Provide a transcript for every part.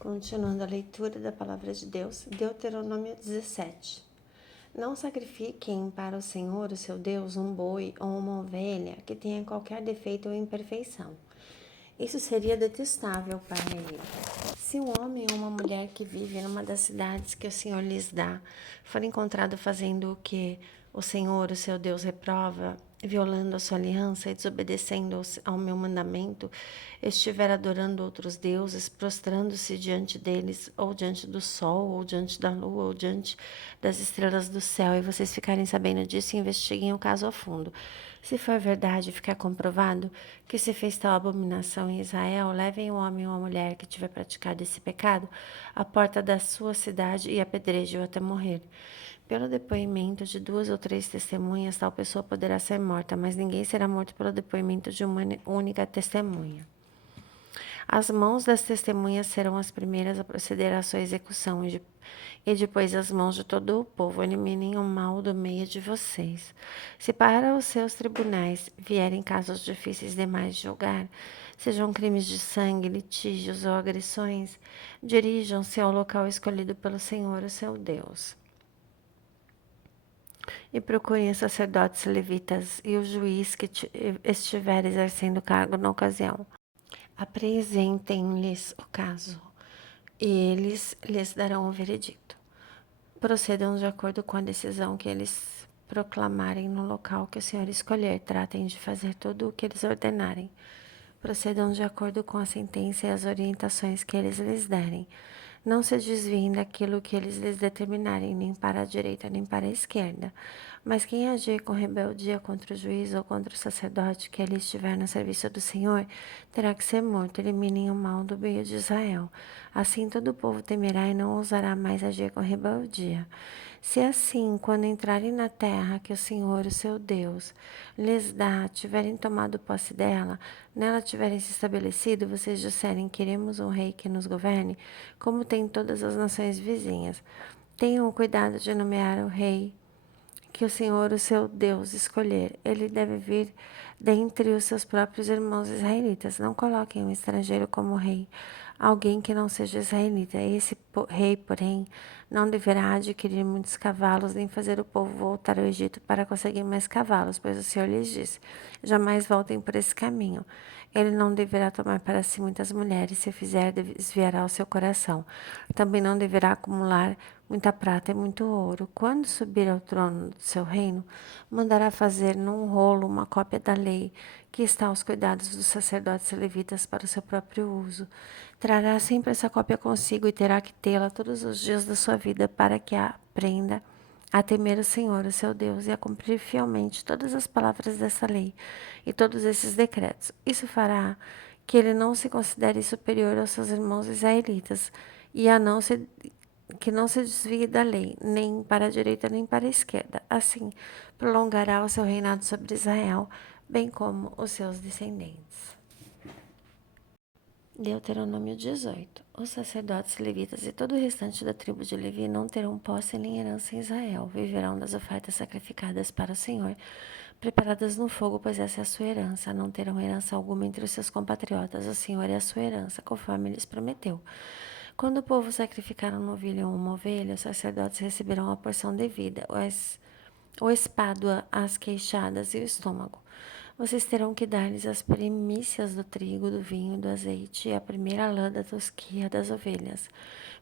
Continuando a leitura da palavra de Deus, Deuteronômio 17. Não sacrifiquem para o Senhor, o seu Deus, um boi ou uma ovelha que tenha qualquer defeito ou imperfeição. Isso seria detestável para ele. Se um homem ou uma mulher que vive numa das cidades que o Senhor lhes dá for encontrado fazendo o que o Senhor, o seu Deus, reprova, violando a sua aliança e desobedecendo ao meu mandamento, estiver adorando outros deuses, prostrando-se diante deles, ou diante do sol, ou diante da lua, ou diante das estrelas do céu, e vocês ficarem sabendo disso, investiguem o caso a fundo. Se for verdade e ficar comprovado que se fez tal abominação em Israel, levem o homem ou a mulher que tiver praticado esse pecado à porta da sua cidade e apedreje-o até morrer. Pelo depoimento de 2 ou 3 testemunhas, tal pessoa poderá ser morta, mas ninguém será morto pelo depoimento de uma única testemunha. As mãos das testemunhas serão as primeiras a proceder à sua execução, e depois as mãos de todo o povo. Eliminem o mal do meio de vocês. Se para os seus tribunais vierem casos difíceis demais de julgar, sejam crimes de sangue, litígios ou agressões, dirijam-se ao local escolhido pelo Senhor, o seu Deus. E procurem os sacerdotes levitas e o juiz que estiver exercendo o cargo na ocasião. Apresentem-lhes o caso, e eles lhes darão o veredicto. Procedam de acordo com a decisão que eles proclamarem no local que o Senhor escolher. Tratem de fazer tudo o que eles ordenarem. Procedam de acordo com a sentença e as orientações que eles lhes derem. Não se desviem daquilo que eles lhes determinarem, nem para a direita, nem para a esquerda. Mas quem agir com rebeldia contra o juiz ou contra o sacerdote que ele estiver no serviço do Senhor, terá que ser morto. Eliminem o mal do meio de Israel. Assim todo o povo temerá e não ousará mais agir com rebeldia. Se assim, quando entrarem na terra que o Senhor, o seu Deus, lhes dá, tiverem tomado posse dela, nela tiverem se estabelecido, vocês disserem: queremos um rei que nos governe, como tem todas as nações vizinhas. Tenham o cuidado de nomear o rei que o Senhor, o seu Deus, escolher. Ele deve vir dentre os seus próprios irmãos israelitas. Não coloquem um estrangeiro como rei, alguém que não seja israelita. Esse rei, porém, não deverá adquirir muitos cavalos, nem fazer o povo voltar ao Egito para conseguir mais cavalos, pois o Senhor lhes disse: jamais voltem por esse caminho. Ele não deverá tomar para si muitas mulheres, se fizer, desviará o seu coração. Também não deverá acumular muita prata e muito ouro. Quando subir ao trono do seu reino, mandará fazer num rolo uma cópia da lei, que está aos cuidados dos sacerdotes levitas para o seu próprio uso. Trará sempre essa cópia consigo e terá que tê-la todos os dias da sua vida para que a aprenda a temer o Senhor, o seu Deus, e a cumprir fielmente todas as palavras dessa lei e todos esses decretos. Isso fará que ele não se considere superior aos seus irmãos israelitas e que não se desvie da lei, nem para a direita nem para a esquerda. Assim, prolongará o seu reinado sobre Israel, bem como os seus descendentes. Deuteronômio 18. Os sacerdotes levitas e todo o restante da tribo de Levi não terão posse nem herança em Israel. Viverão das ofertas sacrificadas para o Senhor, preparadas no fogo, pois essa é a sua herança. Não terão herança alguma entre os seus compatriotas. O Senhor é a sua herança, conforme lhes prometeu. Quando o povo sacrificar um novilho ou uma ovelha, os sacerdotes receberão a porção devida, o espádua, as queixadas e o estômago. Vocês terão que dar-lhes as primícias do trigo, do vinho, do azeite e a primeira lã da tosquia das ovelhas.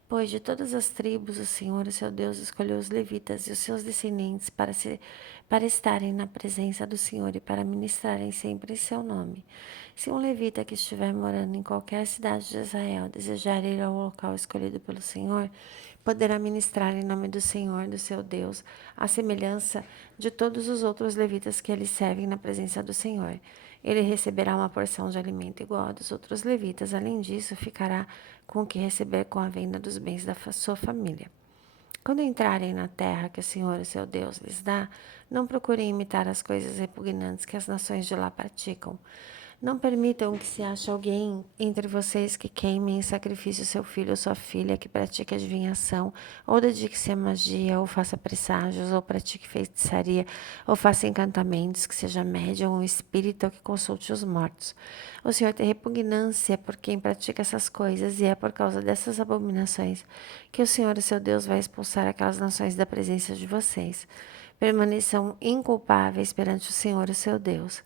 Pois de todas as tribos o Senhor, o seu Deus, escolheu os levitas e os seus descendentes para estarem na presença do Senhor e para ministrarem sempre em seu nome. Se um levita que estiver morando em qualquer cidade de Israel desejar ir ao local escolhido pelo Senhor, poderá ministrar em nome do Senhor, do seu Deus, à semelhança de todos os outros levitas que lhe servem na presença do Senhor. Ele receberá uma porção de alimento igual a dos outros levitas. Além disso, ficará com o que receber com a venda dos bens da sua família. Quando entrarem na terra que o Senhor, o seu Deus, lhes dá, não procurem imitar as coisas repugnantes que as nações de lá praticam. Não permitam que se ache alguém entre vocês que queime em sacrifício seu filho ou sua filha, que pratique adivinhação, ou dedique-se à magia, ou faça presságios, ou pratique feitiçaria, ou faça encantamentos, que seja médium ou espírita, ou que consulte os mortos. O Senhor tem repugnância por quem pratica essas coisas, e é por causa dessas abominações que o Senhor, o seu Deus, vai expulsar aquelas nações da presença de vocês. Permaneçam inculpáveis perante o Senhor, o seu Deus.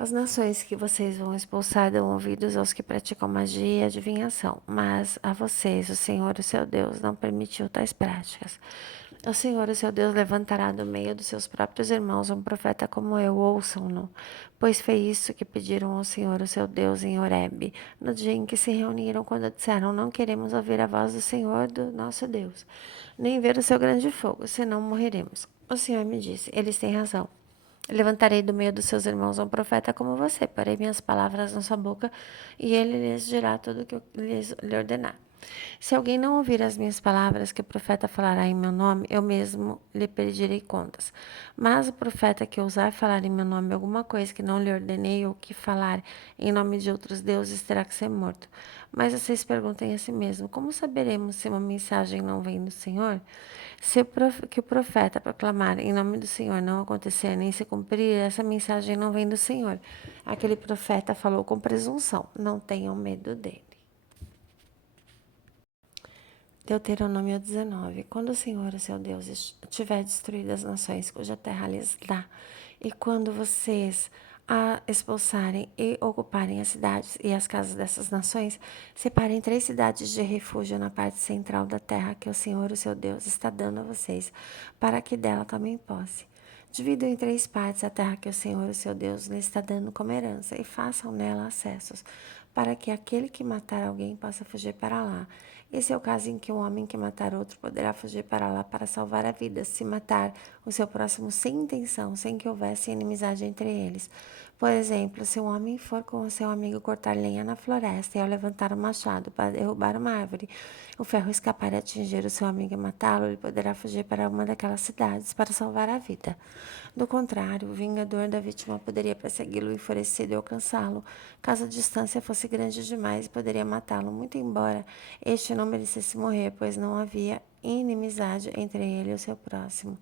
As nações que vocês vão expulsar dão ouvidos aos que praticam magia e adivinhação, mas a vocês, o Senhor, o seu Deus, não permitiu tais práticas. O Senhor, o seu Deus, levantará do meio dos seus próprios irmãos um profeta como eu, ouçam-no, pois foi isso que pediram ao Senhor, o seu Deus, em Horebe, no dia em que se reuniram, quando disseram: não queremos ouvir a voz do Senhor, do nosso Deus, nem ver o seu grande fogo, senão morreremos. O Senhor me disse: eles têm razão. Levantarei do meio dos seus irmãos um profeta como você, porei minhas palavras na sua boca, e ele lhes dirá tudo o que eu lhe ordenar. Se alguém não ouvir as minhas palavras que o profeta falará em meu nome, eu mesmo lhe pedirei contas. Mas o profeta que ousar falar em meu nome alguma coisa que não lhe ordenei, ou que falar em nome de outros deuses, terá que ser morto. Mas vocês perguntem a si mesmo: como saberemos se uma mensagem não vem do Senhor? Se que o profeta proclamar em nome do Senhor não acontecer nem se cumprir, essa mensagem não vem do Senhor. Aquele profeta falou com presunção. Não tenham medo dele. Deuteronômio 19. Quando o Senhor, o seu Deus, tiver destruído as nações cuja terra lhes dá, e quando vocês a expulsarem e ocuparem as cidades e as casas dessas nações, separem 3 cidades de refúgio na parte central da terra que o Senhor, o seu Deus, está dando a vocês, para que dela tomem posse. Dividam em 3 partes a terra que o Senhor, o seu Deus, lhe está dando como herança, e façam nela acessos, para que aquele que matar alguém possa fugir para lá. Esse é o caso em que um homem que matar outro poderá fugir para lá para salvar a vida, se matar o seu próximo sem intenção, sem que houvesse inimizade entre eles. Por exemplo, se um homem for com o seu amigo cortar lenha na floresta e ao levantar um machado para derrubar uma árvore, o ferro escapar e atingir o seu amigo e matá-lo, ele poderá fugir para uma daquelas cidades para salvar a vida. Do contrário, o vingador da vítima poderia persegui-lo enfurecido e alcançá-lo. Caso a distância fosse grande demais, poderia matá-lo, muito embora este não merecesse morrer, pois não havia inimizade entre ele e o seu próximo.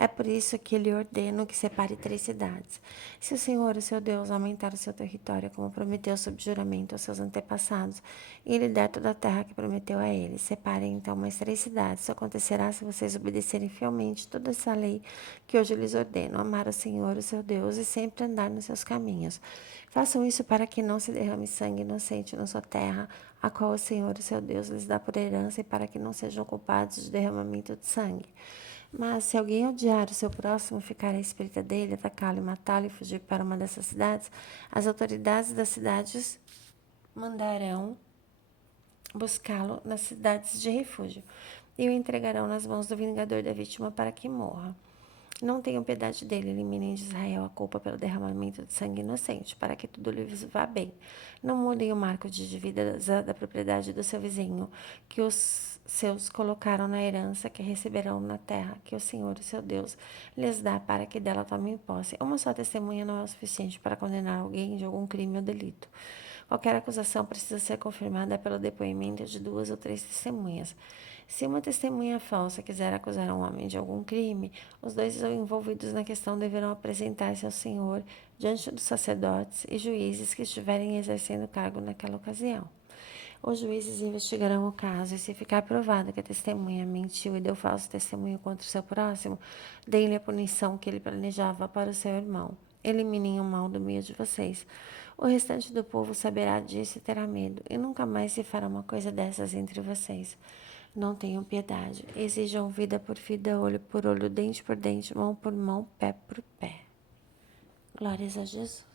É por isso que lhe ordeno que separe 3 cidades. Se o Senhor, o seu Deus, aumentar o seu território, como prometeu sob juramento aos seus antepassados, e lhe der toda a terra que prometeu a eles, separem então mais 3 cidades. Isso acontecerá se vocês obedecerem fielmente toda essa lei que hoje lhes ordeno: amar o Senhor, o seu Deus, e sempre andar nos seus caminhos. Façam isso para que não se derrame sangue inocente na sua terra, a qual o Senhor, o seu Deus, lhes dá por herança, e para que não sejam culpados de derramamento de sangue. Mas se alguém odiar o seu próximo, ficar à espreita dele, atacá-lo e matá-lo e fugir para uma dessas cidades, as autoridades das cidades mandarão buscá-lo nas cidades de refúgio e o entregarão nas mãos do vingador da vítima para que morra. Não tenham piedade dele, eliminem de Israel a culpa pelo derramamento de sangue inocente, para que tudo lhes vá bem. Não mudem o marco de divida da propriedade do seu vizinho, que os seus colocaram na herança que receberão na terra, que o Senhor, o seu Deus, lhes dá para que dela tomem posse. Uma só testemunha não é o suficiente para condenar alguém de algum crime ou delito. Qualquer acusação precisa ser confirmada pelo depoimento de 2 ou 3 testemunhas. Se uma testemunha falsa quiser acusar um homem de algum crime, os 2 envolvidos na questão deverão apresentar-se ao Senhor diante dos sacerdotes e juízes que estiverem exercendo o cargo naquela ocasião. Os juízes investigarão o caso e, se ficar provado que a testemunha mentiu e deu falso testemunho contra o seu próximo, deem-lhe a punição que ele planejava para o seu irmão. Eliminem o mal do meio de vocês. O restante do povo saberá disso e terá medo, e nunca mais se fará uma coisa dessas entre vocês. Não tenham piedade. Exijam vida por vida, olho por olho, dente por dente, mão por mão, pé por pé. Glórias a Jesus.